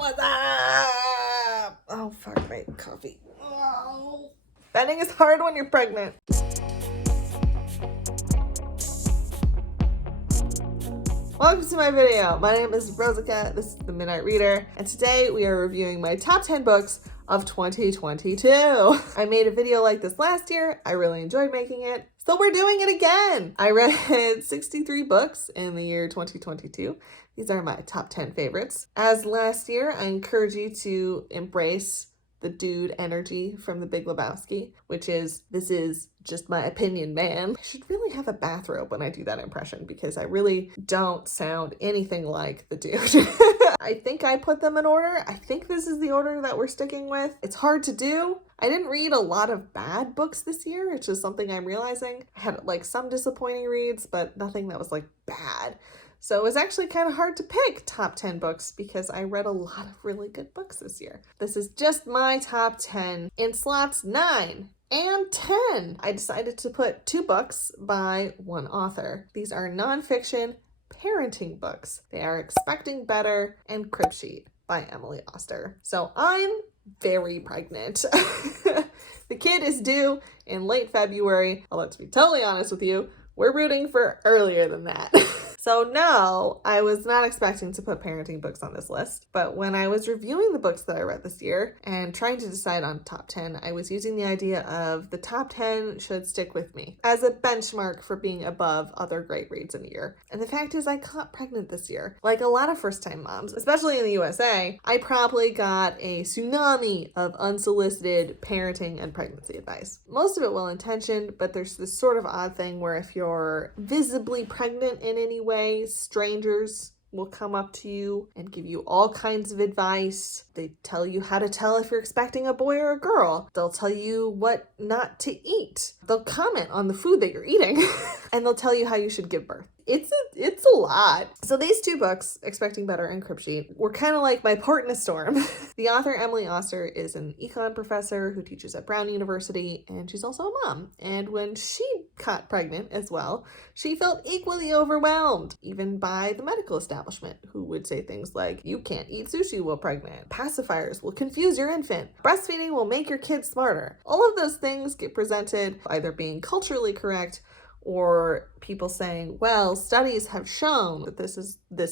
What's up? Oh, fuck, my coffee. Oh. Bending is hard when you're pregnant. Welcome to my video. My name is Rosica, this is The Midnight Reader, and today we are reviewing my top 10 books of 2022. I made a video like this last year. I really enjoyed making it, so we're doing it again. I read 63 books in the year 2022. These are my top 10 favorites. As last year, I encourage you to embrace the dude energy from The Big Lebowski, which is, this is just my opinion, man. I should really have a bathrobe when I do that impression because I really don't sound anything like the dude. I think I put them in order. I think this is the order that we're sticking with. It's hard to do. I didn't read a lot of bad books this year. It's just something I'm realizing. I had like some disappointing reads, but nothing that was like bad. So it was actually kind of hard to pick top 10 books because I read a lot of really good books this year. This is just my top 10 in slots 9 and 10. I decided to put 2 books by one author. These are nonfiction parenting books. They are Expecting Better and Crib Sheet by Emily Oster. So I'm very pregnant. The kid is due in late February. Although to be totally honest with you, we're rooting for earlier than that. So no, I was not expecting to put parenting books on this list, but when I was reviewing the books that I read this year and trying to decide on top 10, I was using the idea of the top 10 should stick with me as a benchmark for being above other great reads in a year. And the fact is I got pregnant this year. Like a lot of first-time moms, especially in the USA, I probably got a tsunami of unsolicited parenting and pregnancy advice. Most of it well-intentioned, but there's this sort of odd thing where if you're visibly pregnant in any way, strangers will come up to you and give you all kinds of advice. They tell you how to tell if you're expecting a boy or a girl. They'll tell you what not to eat. They'll comment on the food that you're eating and they'll tell you how you should give birth. It's a lot. So these 2 books, Expecting Better and Crib Sheet, were kind of like my port in a storm. The author, Emily Oster, is an econ professor who teaches at Brown University, and she's also a mom. And when she got pregnant as well, she felt equally overwhelmed, even by the medical establishment, who would say things like, you can't eat sushi while pregnant. Pacifiers will confuse your infant. Breastfeeding will make your kids smarter. All of those things get presented either being culturally correct or people saying, well, studies have shown that this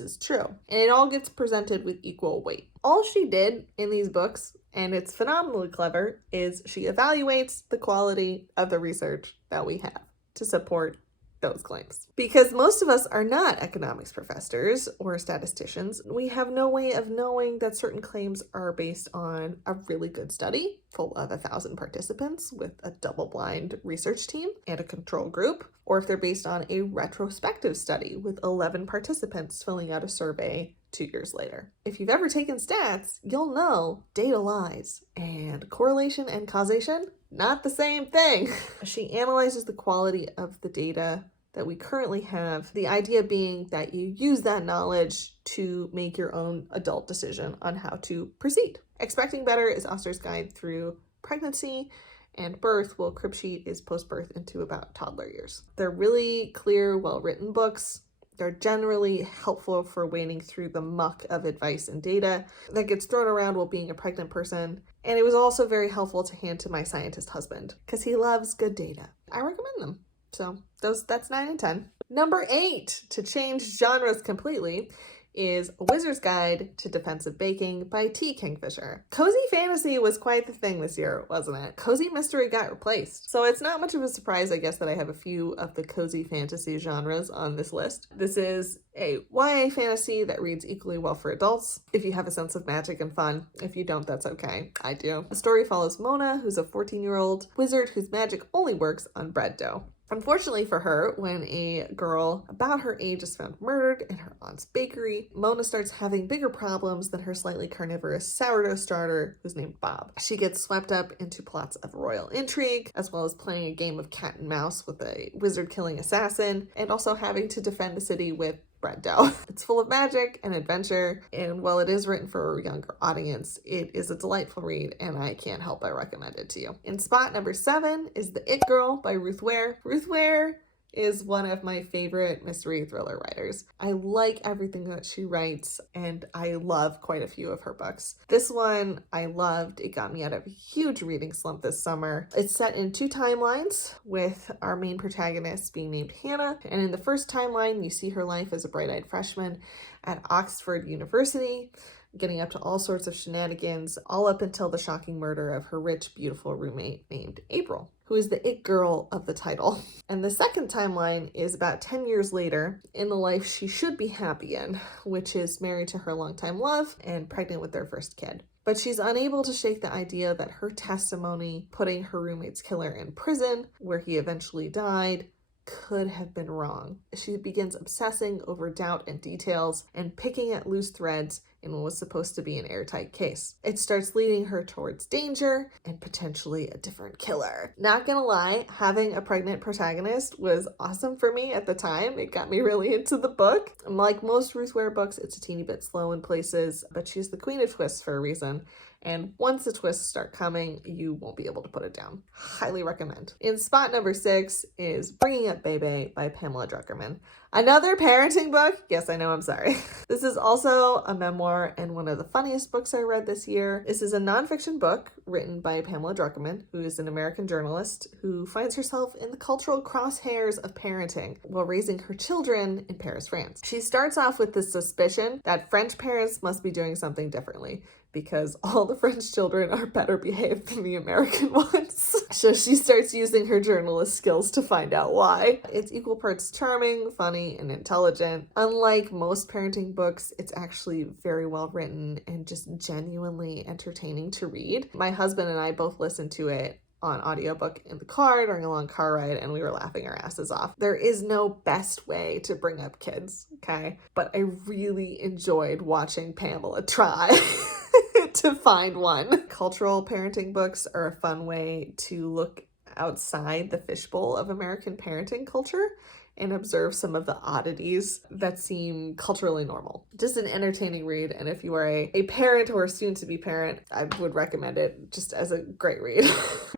is true. And it all gets presented with equal weight. All she did in these books, and it's phenomenally clever, is she evaluates the quality of the research that we have to support those claims. Because most of us are not economics professors or statisticians, we have no way of knowing that certain claims are based on a really good study full of 1,000 participants with a double-blind research team and a control group, or if they're based on a retrospective study with 11 participants filling out a survey 2 years later. If you've ever taken stats, you'll know data lies, and correlation and causation, not the same thing. She analyzes the quality of the data that we currently have, the idea being that you use that knowledge to make your own adult decision on how to proceed. Expecting Better is Oster's guide through pregnancy and birth, while Crib Sheet is post-birth into about toddler years. They're really clear, well-written books. They're generally helpful for wading through the muck of advice and data that gets thrown around while being a pregnant person. And it was also very helpful to hand to my scientist husband because he loves good data. I recommend them. So that's 9 and 10. Number 8, to change genres completely, is A Wizard's Guide to Defensive Baking by T. Kingfisher. Cozy fantasy was quite the thing this year, wasn't it? Cozy mystery got replaced. So it's not much of a surprise, I guess, that I have a few of the cozy fantasy genres on this list. This is a YA fantasy that reads equally well for adults, if you have a sense of magic and fun. If you don't, that's okay. I do. The story follows Mona, who's a 14-year-old wizard whose magic only works on bread dough. Unfortunately for her, when a girl about her age is found murdered in her aunt's bakery, Mona starts having bigger problems than her slightly carnivorous sourdough starter, who's named Bob. She gets swept up into plots of royal intrigue, as well as playing a game of cat and mouse with a wizard-killing assassin, and also having to defend the city with bread dough. It's full of magic and adventure, and while it is written for a younger audience, it is a delightful read, and I can't help but recommend it to you. In spot number 7 is The It Girl by Ruth Ware. Ruth Ware is one of my favorite mystery thriller writers. I like everything that she writes, and I love quite a few of her books. This one I loved. It got me out of a huge reading slump this summer. It's set in 2 timelines, with our main protagonist being named Hannah, and in the first timeline, you see her life as a bright-eyed freshman at Oxford University, getting up to all sorts of shenanigans, all up until the shocking murder of her rich, beautiful roommate named April, who is the it girl of the title. And the second timeline is about 10 years later in the life she should be happy in, which is married to her longtime love and pregnant with their first kid. But she's unable to shake the idea that her testimony putting her roommate's killer in prison, where he eventually died, could have been wrong. She begins obsessing over doubt and details and picking at loose threads in what was supposed to be an airtight case. It starts leading her towards danger and potentially a different killer. Not gonna lie, having a pregnant protagonist was awesome for me at the time. It got me really into the book. Like most Ruth Ware books, it's a teeny bit slow in places, but she's the queen of twists for a reason. And once the twists start coming, you won't be able to put it down. Highly recommend. In spot number 6 is Bringing Up Bebe by Pamela Druckerman. Another parenting book? Yes, I know, I'm sorry. This is also a memoir and one of the funniest books I read this year. This is a nonfiction book written by Pamela Druckerman, who is an American journalist who finds herself in the cultural crosshairs of parenting while raising her children in Paris, France. She starts off with the suspicion that French parents must be doing something differently, because all the French children are better behaved than the American ones. So she starts using her journalist skills to find out why. It's equal parts charming, funny, and intelligent. Unlike most parenting books, it's actually very well written and just genuinely entertaining to read. My husband and I both listened to it on audiobook in the car during a long car ride, and we were laughing our asses off. There is no best way to bring up kids, okay? But I really enjoyed watching Pamela try to find one. Cultural parenting books are a fun way to look outside the fishbowl of American parenting culture and observe some of the oddities that seem culturally normal. Just an entertaining read, and if you are a parent or a soon-to-be parent, I would recommend it just as a great read.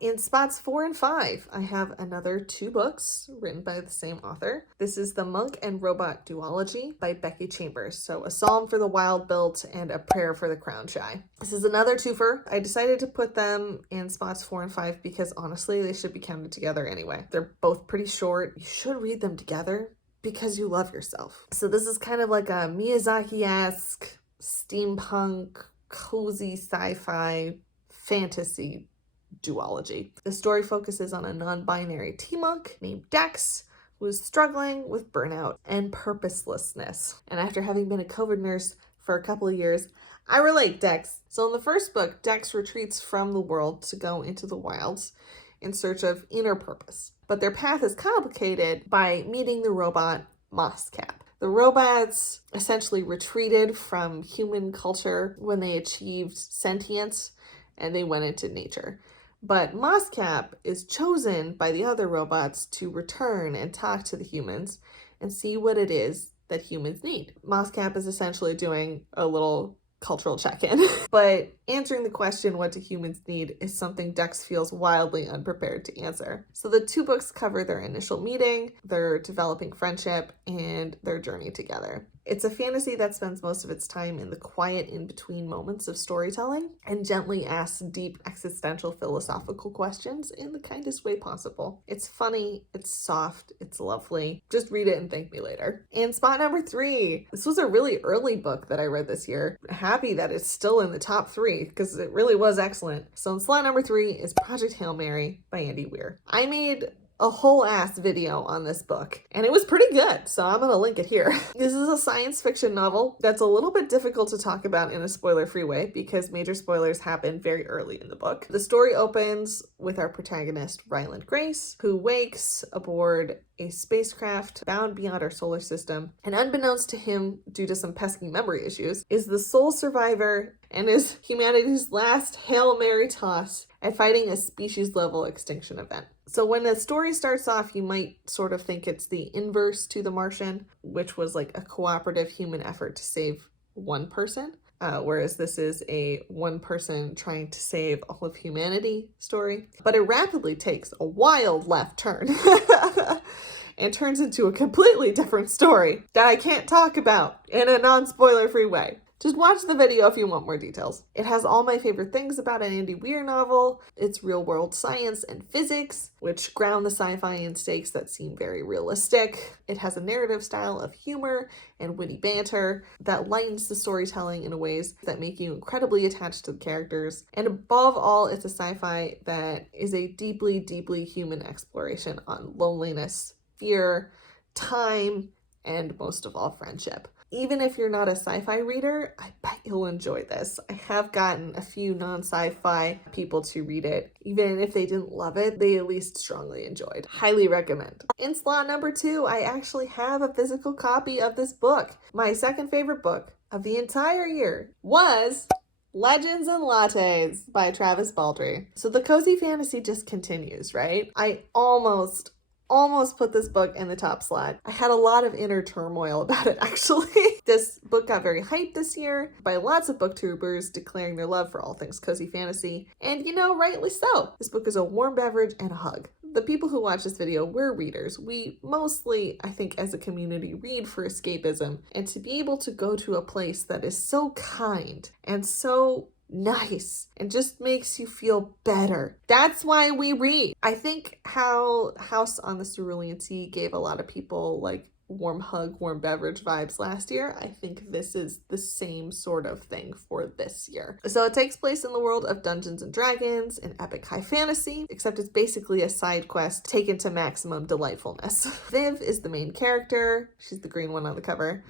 In spots 4 and 5, I have another 2 books written by the same author. This is The Monk and Robot Duology by Becky Chambers. So A Psalm for the Wild-Built and A Prayer for the Crown-Shy. This is another twofer. I decided to put them in spots 4 and 5 because honestly, they should be counted together anyway. They're both pretty short. You should read them together because you love yourself. So this is kind of like a Miyazaki-esque steampunk, cozy sci-fi fantasy duology. The story focuses on a non-binary tea monk named Dex, who is struggling with burnout and purposelessness. And after having been a COVID nurse for a couple of years, I relate, Dex. So in the first book, Dex retreats from the world to go into the wilds in search of inner purpose. But their path is complicated by meeting the robot Moscap. The robots essentially retreated from human culture when they achieved sentience and they went into nature. But Moscap is chosen by the other robots to return and talk to the humans and see what it is that humans need. Moscap is essentially doing a little cultural check-in. But answering the question, what do humans need, is something Dex feels wildly unprepared to answer. So the 2 books cover their initial meeting, their developing friendship, and their journey together. It's a fantasy that spends most of its time in the quiet in-between moments of storytelling and gently asks deep existential philosophical questions in the kindest way possible. It's funny, it's soft, it's lovely. Just read it and thank me later. And spot number 3. This was a really early book that I read this year. Happy that it's still in the top 3 because it really was excellent. So in slot number 3 is Project Hail Mary by Andy Weir. I made a whole ass video on this book and it was pretty good, so I'm gonna link it here. This is a science fiction novel that's a little bit difficult to talk about in a spoiler-free way because major spoilers happen very early in the book. The story opens with our protagonist Ryland Grace, who wakes aboard a spacecraft bound beyond our solar system, and unbeknownst to him, due to some pesky memory issues, is the sole survivor and is humanity's last Hail Mary toss at fighting a species-level extinction event. So when the story starts off, you might sort of think it's the inverse to The Martian, which was like a cooperative human effort to save one person. Whereas this is a one person trying to save all of humanity story. But it rapidly takes a wild left turn. and turns into a completely different story that I can't talk about in a non-spoiler free way. Just watch the video if you want more details. It has all my favorite things about an Andy Weir novel. It's real-world science and physics, which ground the sci-fi in stakes that seem very realistic. It has a narrative style of humor and witty banter that lightens the storytelling in ways that make you incredibly attached to the characters. And above all, it's a sci-fi that is a deeply, deeply human exploration on loneliness, fear, time, and most of all, friendship. Even if you're not a sci-fi reader, I bet you'll enjoy this. I have gotten a few non-sci-fi people to read it. Even if they didn't love it, they at least strongly enjoyed. Highly recommend. In slot number 2, I actually have a physical copy of this book. My second favorite book of the entire year was Legends and Lattes by Travis Baldree. So the cozy fantasy just continues, right? I almost put this book in the top slot. I had a lot of inner turmoil about it, actually. This book got very hyped this year by lots of booktubers declaring their love for all things cozy fantasy. And rightly so. This book is a warm beverage and a hug. The people who watch this video, we're readers. We mostly, I think, as a community, read for escapism. And to be able to go to a place that is so kind and so nice and just makes you feel better. That's why we read. I think how House on the Cerulean Sea gave a lot of people like warm hug, warm beverage vibes last year. I think this is the same sort of thing for this year. So it takes place in the world of Dungeons and Dragons and epic high fantasy, except it's basically a side quest taken to maximum delightfulness. Viv is the main character. She's the green one on the cover.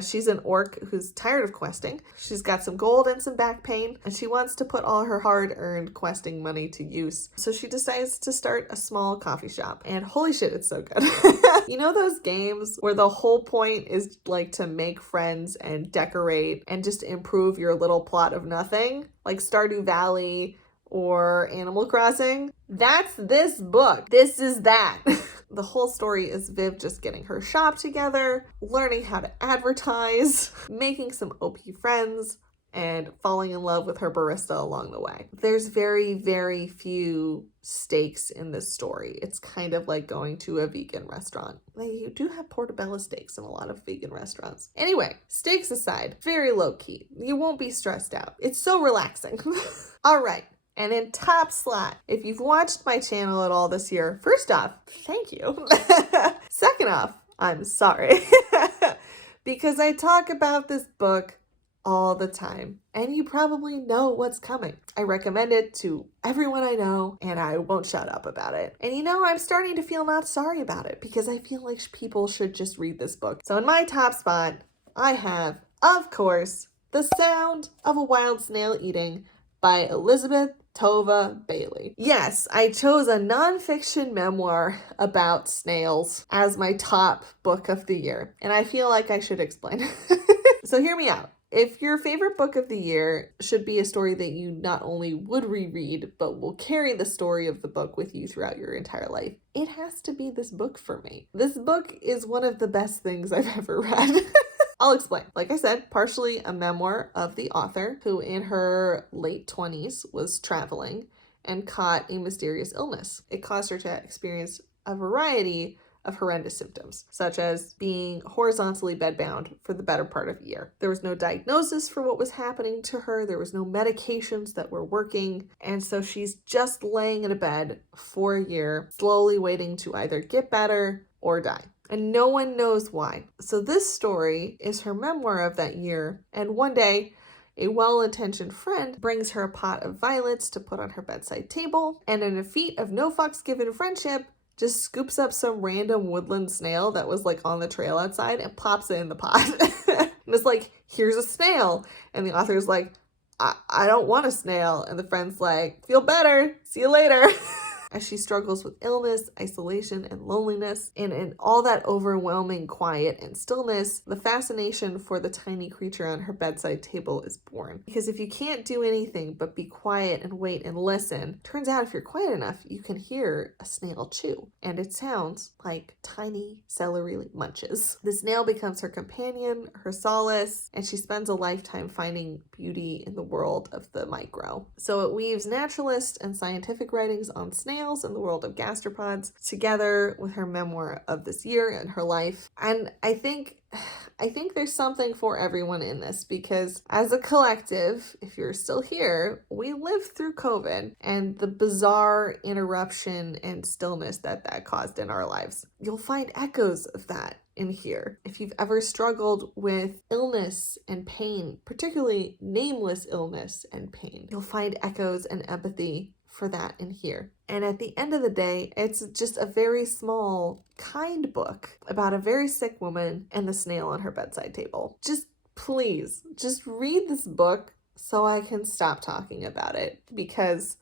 She's an orc who's tired of questing. She's got some gold and some back pain, and she wants to put all her hard-earned questing money to use. So she decides to start a small coffee shop, and holy shit, it's so good. You know those games where the whole point is like to make friends and decorate and just improve your little plot of nothing? Like Stardew Valley or Animal Crossing? That's this book. This is that. The whole story is Viv just getting her shop together, learning how to advertise, making some OP friends, and falling in love with her barista along the way. There's very, very few stakes in this story. It's kind of like going to a vegan restaurant. They do have portobello steaks in a lot of vegan restaurants. Anyway, stakes aside, very low key. You won't be stressed out. It's so relaxing. All right. And in top slot, if you've watched my channel at all this year, first off, thank you. Second off, I'm sorry. Because I talk about this book all the time, and you probably know what's coming. I recommend it to everyone I know, and I won't shut up about it. And I'm starting to feel not sorry about it, because I feel like people should just read this book. So in my top spot, I have, of course, The Sound of a Wild Snail Eating by Elizabeth Tova Bailey. Yes, I chose a nonfiction memoir about snails as my top book of the year, and I feel like I should explain. So hear me out. If your favorite book of the year should be a story that you not only would reread, but will carry the story of the book with you throughout your entire life, it has to be this book for me. This book is one of the best things I've ever read. I'll explain. Like I said, partially a memoir of the author who in her late 20s was traveling and caught a mysterious illness. It caused her to experience a variety of horrendous symptoms, such as being horizontally bedbound for the better part of a year. There was no diagnosis for what was happening to her. There was no medications that were working. And so she's just laying in a bed for a year, slowly waiting to either get better or die. And no one knows why. So this story is her memoir of that year. And one day, a well-intentioned friend brings her a pot of violets to put on her bedside table. And in a feat of no fucks given friendship, just scoops up some random woodland snail that was like on the trail outside and pops it in the pot. And it's like, here's a snail. And the author's like, I don't want a snail. And the friend's like, feel better. See you later. As she struggles with illness, isolation, and loneliness, and in all that overwhelming quiet and stillness, the fascination for the tiny creature on her bedside table is born. Because if you can't do anything but be quiet and wait and listen, turns out if you're quiet enough, you can hear a snail chew. And it sounds like tiny celery munches. The snail becomes her companion, her solace, and she spends a lifetime finding beauty in the world of the micro. So it weaves naturalist and scientific writings on snails snails and the world of gastropods, together with her memoir of this year and her life. And I think there's something for everyone in this, because as a collective, if you're still here, we lived through COVID and the bizarre interruption and stillness that caused in our lives. You'll find echoes of that in here. If you've ever struggled with illness and pain, particularly nameless illness and pain, you'll find echoes and empathy for that in here. And at the end of the day, it's just a very small, kind book about a very sick woman and the snail on her bedside table. Just please, just read this book so I can stop talking about it, because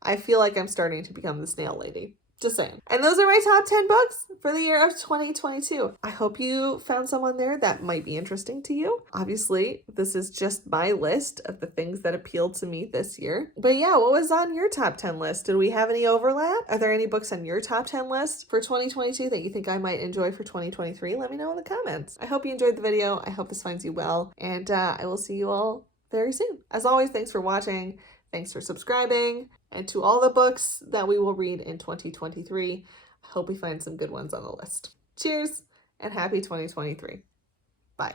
I feel like I'm starting to become the snail lady. Just saying. And those are my top 10 books for the year of 2022. I hope you found some on there that might be interesting to you. Obviously, this is just my list of the things that appealed to me this year. But yeah, what was on your top 10 list? Did we have any overlap? Are there any books on your top 10 list for 2022 that you think I might enjoy for 2023? Let me know in the comments. I hope you enjoyed the video. I hope this finds you well. And I will see you all very soon. As always, thanks for watching. Thanks for subscribing. And to all the books that we will read in 2023, I hope we find some good ones on the list. Cheers and happy 2023. Bye.